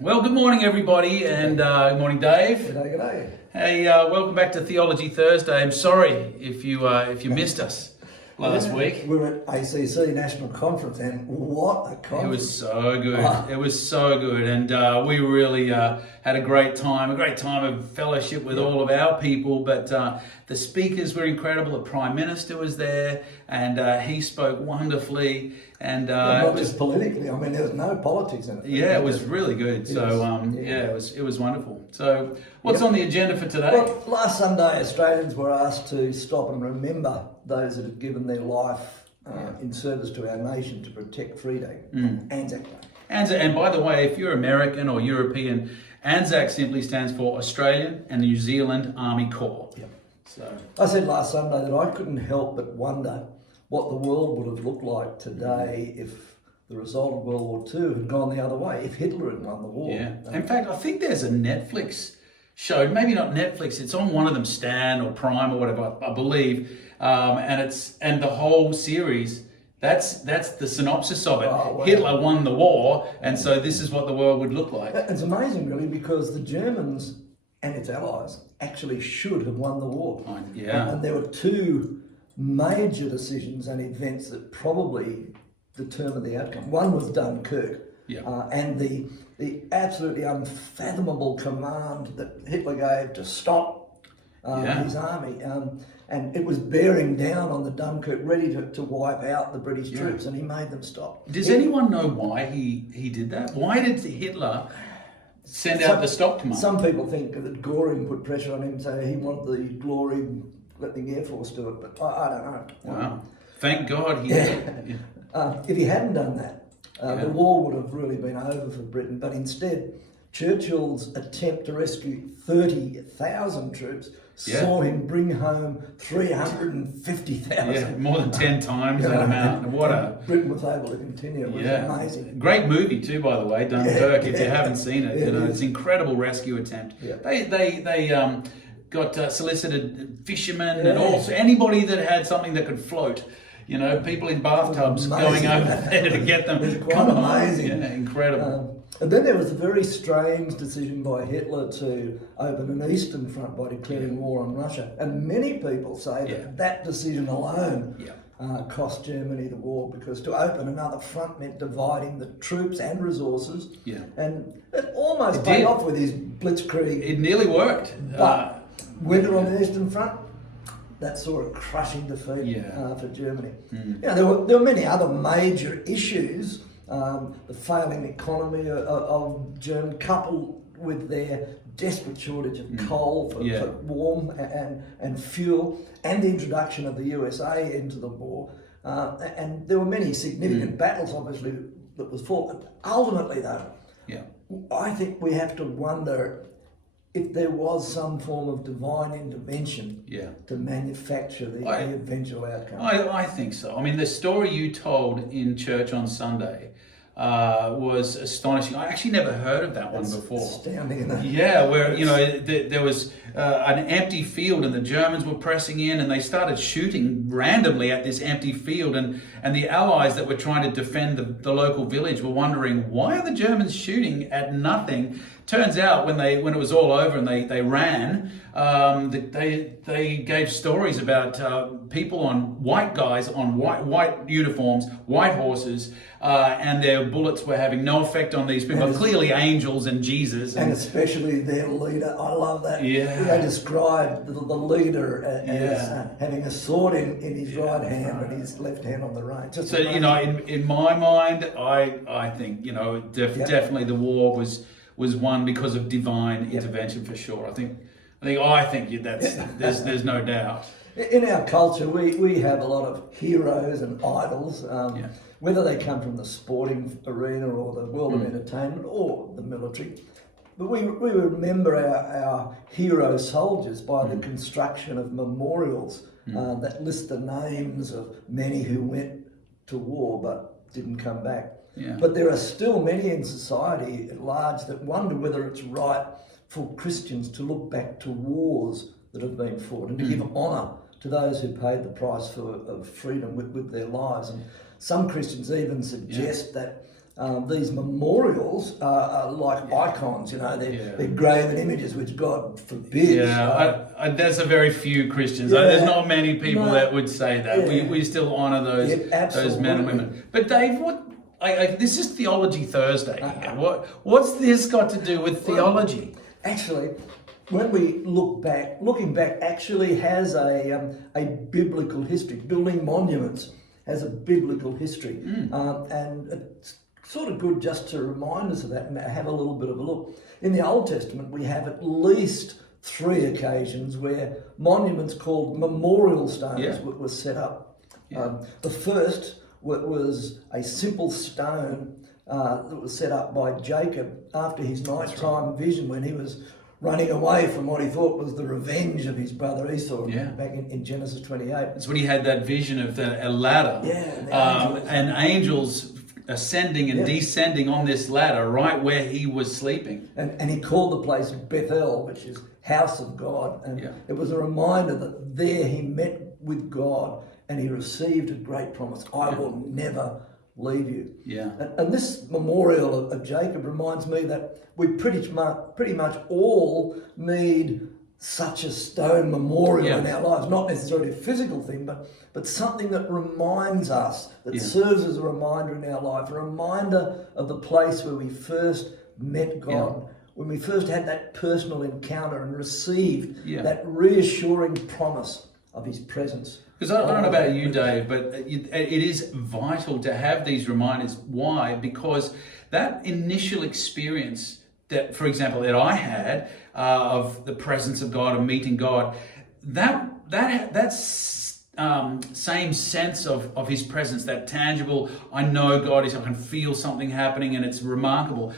Well, good morning, everybody, and good morning, Dave. G'day. Hey, welcome back to Theology Thursday. I'm sorry if you missed us last week. We were at ACC National Conference, and what a conference! It was so good. It was so good, and we really had a great time of fellowship with all of our people. But the speakers were incredible. The Prime Minister was there, and he spoke wonderfully. And not just politically. I mean, there was no politics in it. Yeah, it was really good. It was wonderful. So, what's on the agenda for today? Well, last Sunday, Australians were asked to stop and remember those that had given their life in service to our nation to protect freedom. Anzac Day. And by the way, if you're American or European, ANZAC simply stands for Australian and New Zealand Army Corps. Yep. So I said last Sunday that I couldn't help but wonder what the world would have looked like today if the result of World War II had gone the other way, if Hitler had won the war. Yeah. In fact, I think there's a Netflix show, maybe not Netflix, it's on one of them, Stan or Prime or whatever, I believe, and the whole series, that's the synopsis of it. Oh, wow. Hitler won the war, and so this is what the world would look like. It's amazing, really, because the Germans and its allies actually should have won the war. And there were two major decisions and events that probably determined the outcome. One was Dunkirk, and the absolutely unfathomable command that Hitler gave to stop his army. And it was bearing down on the Dunkirk, ready to wipe out the British troops, and he made them stop. Does anyone know why he did that? Why did Hitler send out the stop command? Some people think that Goring put pressure on him, so he wanted the glory, let the Air Force do it, but I don't know. Wow. Thank God he did. If he hadn't done that, the war would have really been over for Britain, but instead, Churchill's attempt to rescue 30,000 troops saw him bring home 350,000. Yeah, more than 10 times that amount. Britain was able to continue. It was amazing. Great movie too, by the way, Dunkirk. If you haven't seen it, it's an incredible rescue attempt. Yeah. They got solicited fishermen and also anybody that had something that could float. You know, people in bathtubs going over there to get them. It's quite amazing. Yeah, incredible. And then there was a very strange decision by Hitler to open an Eastern Front by declaring war on Russia. And many people say that decision alone cost Germany the war, because to open another front meant dividing the troops and resources. Yeah. And it almost paid off with his blitzkrieg. It nearly worked. But winter on the Eastern Front, that saw a crushing defeat for Germany. You know, there were many other major issues. The failing economy of Germany, coupled with their desperate shortage of coal for warm and fuel, and the introduction of the USA into the war. And there were many significant battles, obviously, that was fought. But ultimately, though, I think we have to wonder if there was some form of divine intervention to manufacture the eventual outcome. I think so. I mean, the story you told in church on Sunday was astonishing. I actually never heard of that one before. Astounding, isn't it? Yeah, where there was an empty field and the Germans were pressing in and they started shooting randomly at this empty field, and the Allies that were trying to defend the local village were wondering, why are the Germans shooting at nothing? Turns out when it was all over and they ran, they gave stories about people white guys on white uniforms, white horses, and their bullets were having no effect on these people. Clearly angels and Jesus. And especially their leader. I love that. Yeah. They described the leader as having a sword in his right hand and his left hand on the right. Just so, you know, in my mind, I think, you know, definitely the war was won because of divine intervention for sure. I think that's there's no doubt. In our culture, we have a lot of heroes and idols, whether they come from the sporting arena or the world of entertainment or the military. But we remember our hero soldiers by the construction of memorials that list the names of many who went to war but didn't come back. Yeah. But there are still many in society at large that wonder whether it's right for Christians to look back to wars that have been fought and to give honour to those who paid the price of freedom with their lives. And some Christians even suggest that these memorials are like icons, they're graven images, which God forbids. Yeah, there's a very few Christians. There's not many people that would say that. We still honour those men and women. But Dave, this is Theology Thursday. What's this got to do with theology? Actually, when we looking back actually has a biblical history. Building monuments has a biblical history, and it's sort of good just to remind us of that and have a little bit of a look. In the Old Testament, we have at least 3 occasions where monuments called memorial stones were set up. The first was a simple stone that was set up by Jacob after his nighttime vision when he was running away from what he thought was the revenge of his brother Esau back in Genesis 28. That's when he had that vision of a ladder and angels ascending and descending on this ladder right where he was sleeping. And he called the place Bethel, which is house of God. And it was a reminder that there he met with God and he received a great promise. I will never leave you. And this memorial of Jacob reminds me that we pretty much all need such a stone memorial in our lives. Not necessarily a physical thing, but something that reminds us, that serves as a reminder in our life, a reminder of the place where we first met God, when we first had that personal encounter and received that reassuring promise of his presence. Because I don't know about you, Dave, but it is vital to have these reminders. Why? Because that initial experience that, for example, that I had of the presence of God and meeting God, that same sense of his presence, that tangible, I know God is, I can feel something happening and it's remarkable.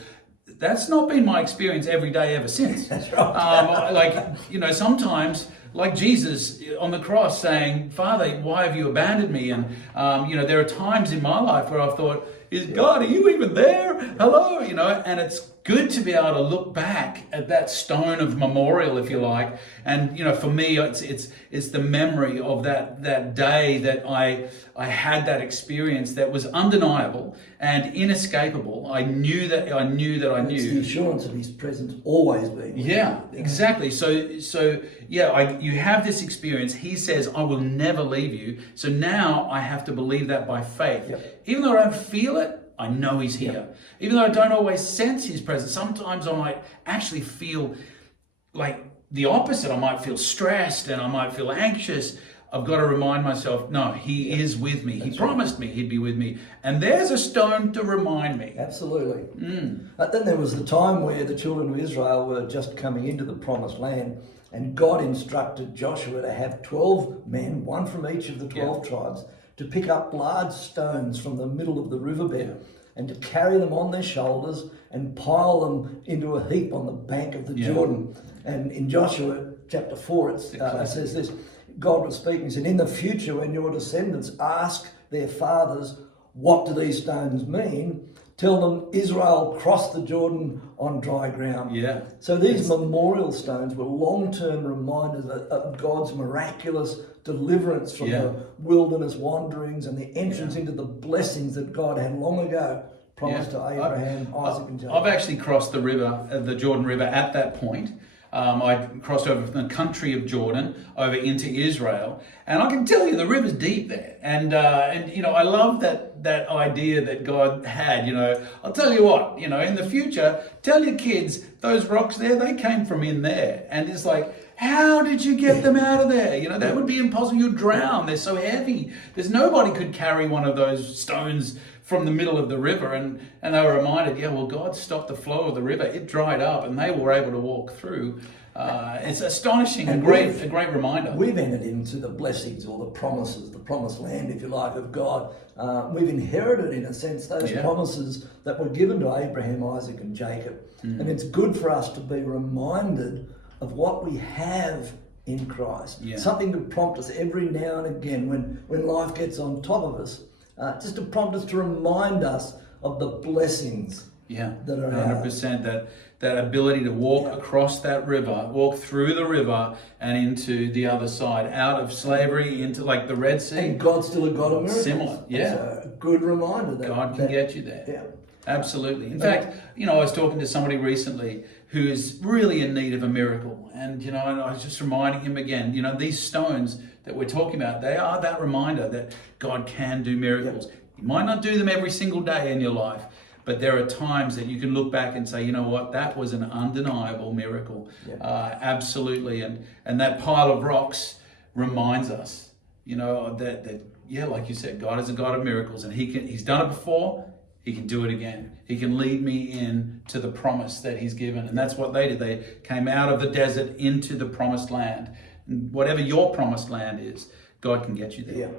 That's not been my experience every day ever since. That's right. Sometimes, like Jesus on the cross saying, Father, why have you abandoned me? And, there are times in my life where I've thought, is God, are you even there? Hello? And it's good to be able to look back at that stone of memorial, if you like. And, for me, it's the memory of that day that I had that experience that was undeniable and inescapable. I knew that I knew. It's the assurance of his presence always being. Yeah, exactly. So you have this experience. He says, I will never leave you. So now I have to believe that by faith. Even though I don't feel it, I know he's here. Even though I don't always sense his presence, sometimes I might actually feel like the opposite. I might feel stressed and I might feel anxious. I've got to remind myself, no, he is with me. He promised me he'd be with me. And there's a stone to remind me. Absolutely. But then there was the time where the children of Israel were just coming into the promised land, and God instructed Joshua to have 12 men, one from each of the 12 tribes, to pick up large stones from the middle of the riverbed and to carry them on their shoulders and pile them into a heap on the bank of the Jordan. And in Joshua chapter 4, it says this, God was speaking, he said, in the future when your descendants ask their fathers, what do these stones mean? Tell them Israel crossed the Jordan on dry ground. So these memorial stones were long-term reminders of God's miraculous deliverance from the wilderness wanderings and the entrance into the blessings that God had long ago promised to Abraham, Isaac and Jacob. I've actually crossed the river, the Jordan River at that point. I crossed over from the country of Jordan over into Israel, and I can tell you the river's deep there. And I love that idea that God had. I'll tell you what, in the future, tell your kids those rocks there, they came from in there. And it's like, how did you get them out of there? That would be impossible. You'd drown. They're so heavy. There's nobody could carry one of those stones from the middle of the river. And they were reminded, God stopped the flow of the river. It dried up and they were able to walk through. It's astonishing, a great reminder. We've entered into the blessings or the promises, the promised land, if you like, of God. We've inherited, in a sense, those promises that were given to Abraham, Isaac and Jacob. And it's good for us to be reminded of what we have in Christ. Something to prompt us every now and again when life gets on top of us, just to prompt us, to remind us of the blessings that are 100%. That ability to walk across that river, walk through the river and into the other side, out of slavery into like the Red Sea. And God's still a God of miracles. Similar, It's a good reminder that God can get you there. Absolutely. In fact, I was talking to somebody recently who is really in need of a miracle. And, and I was just reminding him again, these stones that we're talking about, they are that reminder that God can do miracles. You might not do them every single day in your life, but there are times that you can look back and say, you know what, that was an undeniable miracle. Absolutely. And that pile of rocks reminds us, that like you said, God is a God of miracles, and He's done it before. He can do it again. He can lead me in to the promise that He's given. And that's what they did. They came out of the desert into the promised land. And whatever your promised land is, God can get you there. Yeah.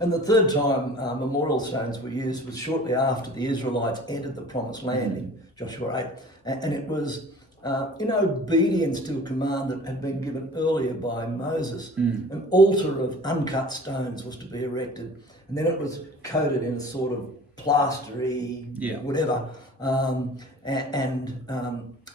And the third time memorial stones were used was shortly after the Israelites entered the promised land in Joshua 8. And it was in obedience to a command that had been given earlier by Moses. An altar of uncut stones was to be erected. And then it was coated in a sort of plastery, whatever, and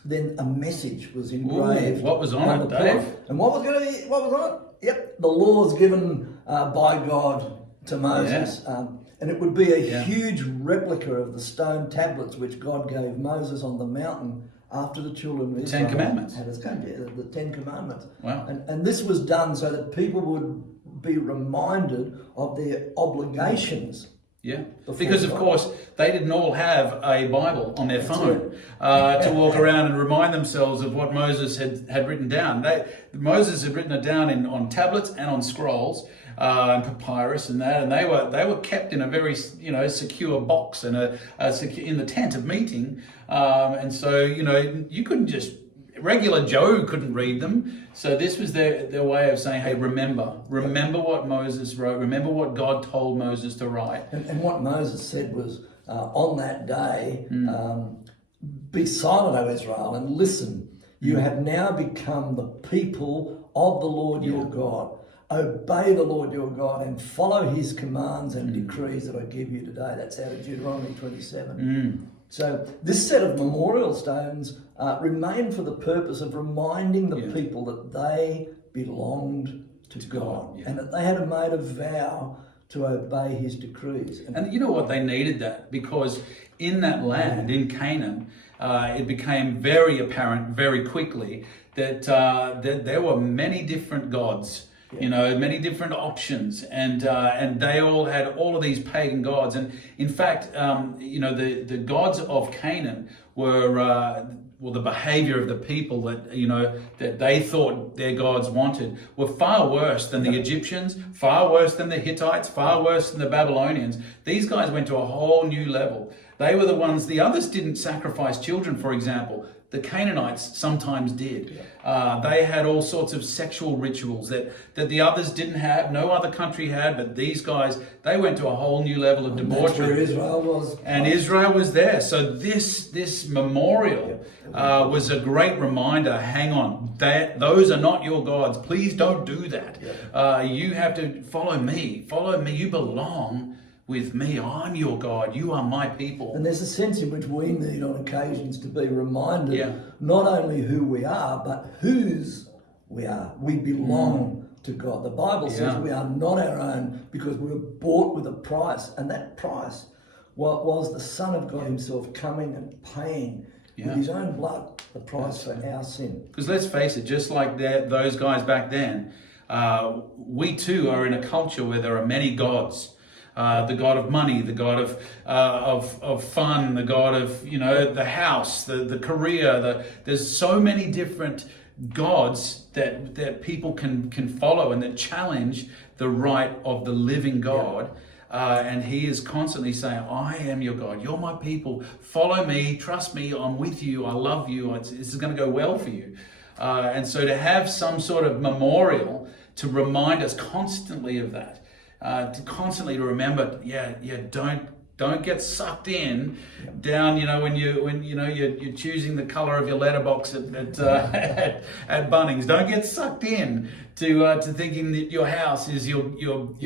then a message was engraved. Ooh, what was on it, Dave? And what was on it? Yep, the laws given by God to Moses. And it would be a huge replica of the stone tablets which God gave Moses on the mountain after the children of Israel. Ten Commandments. Had the Ten Commandments. Wow. And this was done so that people would be reminded of their obligations. Yeah, because of course they didn't all have a Bible on their phone to walk around and remind themselves of what Moses had written down. Moses had written it down on tablets and on scrolls and papyrus and that, and they were kept in a very secure box and in the tent of meeting, and so you couldn't just. Regular Joe couldn't read them. So this was their way of saying, hey, remember what Moses wrote, remember what God told Moses to write. And what Moses said was, on that day, be silent, O Israel, and listen. You have now become the people of the Lord your God. Obey the Lord your God and follow His commands and decrees that I give you today. That's out of Deuteronomy 27. So this set of memorial stones remained for the purpose of reminding the people that they belonged to God and that they had made a vow to obey His decrees. And you know what? They needed that because in that land, in Canaan, it became very apparent very quickly that there were many different gods. Many different options, and they all had all of these pagan gods. And in fact, the gods of Canaan were the behavior of the people that they thought their gods wanted were far worse than the Egyptians, far worse than the Hittites, far worse than the Babylonians. These guys went to a whole new level. They were the ones. The others didn't sacrifice children, for example. The Canaanites sometimes did. They had all sorts of sexual rituals that the others didn't have, no other country had, but these guys, they went to a whole new level of debauchery. That's where Israel was. And Israel was there. So this memorial was a great reminder, hang on, those are not your gods. Please don't do that. You have to follow me, you belong with me. I'm your God. You are my people. And there's a sense in which we need on occasions to be reminded not only who we are, but whose we are. We belong to God. The Bible says we are not our own because we were bought with a price. And that price was the Son of God Himself coming and paying with His own blood the price for our sin. Because let's face it, just like those guys back then, we too are in a culture where there are many gods. The God of money, the God of fun, the God of the house, the career. There's so many different gods that people can follow and that challenge the right of the living God. And He is constantly saying, I am your God. You're my people. Follow me. Trust me. I'm with you. I love you. This is going to go well for you. And so to have some sort of memorial to remind us constantly of that. To constantly remember, don't get sucked in down. When you're choosing the color of your letterbox at Bunnings. Don't get sucked in to thinking that your house is your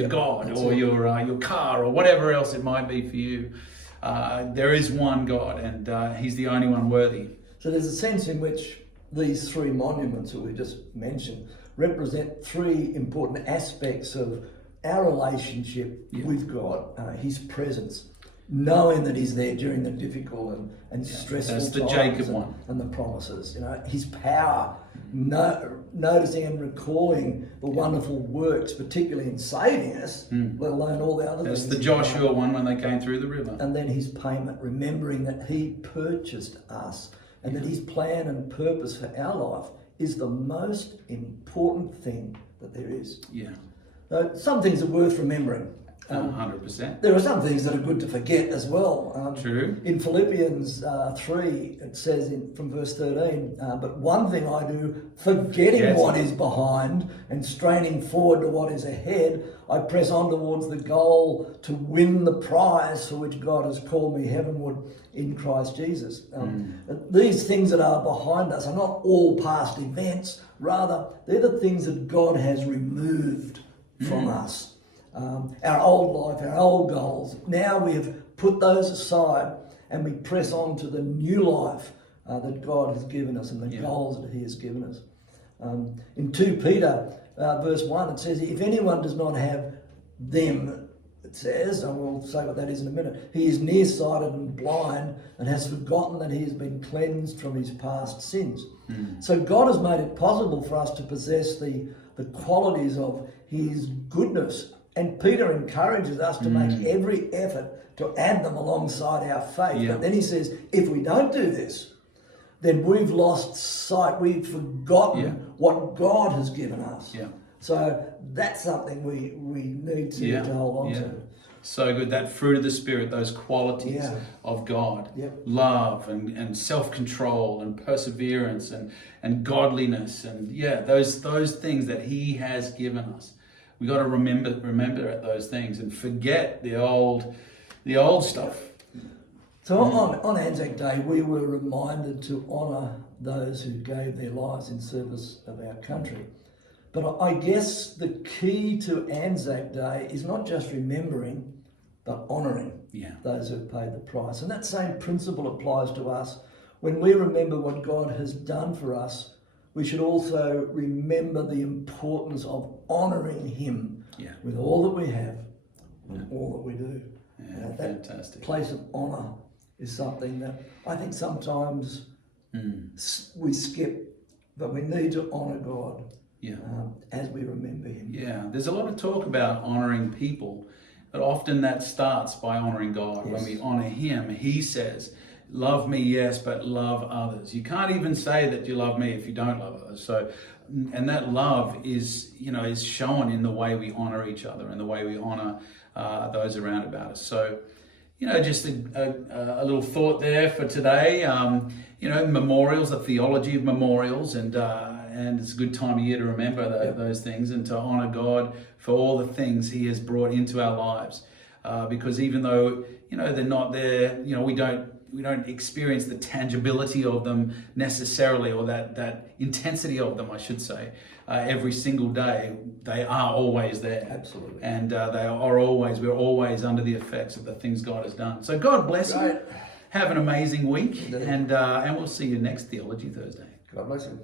God or your car or whatever else it might be for you. There is one God, and He's the only one worthy. So there's a sense in which these three monuments that we just mentioned represent three important aspects of our relationship with God, His presence. knowing that He's there during the difficult and stressful that's the times Jacob one. and the promises. His power, noticing and recalling the wonderful works, particularly in saving us, let alone all the other things. That's the Joshua one when they came through the river. And then His payment, remembering that He purchased us and that His plan and purpose for our life is the most important thing that there is. Yeah. Some things are worth remembering. 100%. There are some things that are good to forget as well. True. In Philippians 3, it says from verse 13, but one thing I do, forgetting what is behind and straining forward to what is ahead, I press on towards the goal to win the prize for which God has called me heavenward in Christ Jesus. These things that are behind us are not all past events, rather they're the things that God has removed from us. Our old life, our old goals. Now we have put those aside and we press on to the new life that God has given us and the goals that He has given us. In 2 Peter verse 1, it says, if anyone does not have them, it says, and we'll say what that is in a minute, he is nearsighted and blind and has forgotten that he has been cleansed from his past sins. So God has made it possible for us to possess the qualities of His goodness. And Peter encourages us to make every effort to add them alongside our faith. But then he says, if we don't do this, then we've lost sight. We've forgotten what God has given us. So that's something we need to hold on to. So good. That fruit of the Spirit, those qualities of God, love and self-control and perseverance and godliness and those things that He has given us. We got to remember at those things and forget the old stuff. So on Anzac Day, we were reminded to honour those who gave their lives in service of our country. But I guess the key to Anzac Day is not just remembering, but honouring those who have paid the price. And that same principle applies to us. When we remember what God has done for us, we should also remember the importance of honouring Him with all that we have and all that we do. That fantastic. Place of honour is something that I think sometimes we skip, but we need to honour God as we remember Him. Yeah, there's a lot of talk about honouring people, but often that starts by honouring God. When we honour Him, He says, love me, yes, but love others. You can't even say that you love me if you don't love others. So, and that love is shown in the way we honour each other and the way we honour those around about us. So, just a little thought there for today. Memorials, the theology of memorials, and it's a good time of year to remember those things and to honour God for all the things He has brought into our lives. Because even though they're not there, we don't experience the tangibility of them necessarily, or that intensity of them, I should say, every single day. They are always there. Absolutely. And we're always under the effects of the things God has done. So God bless you. Have an amazing week. And we'll see you next Theology Thursday. God bless you.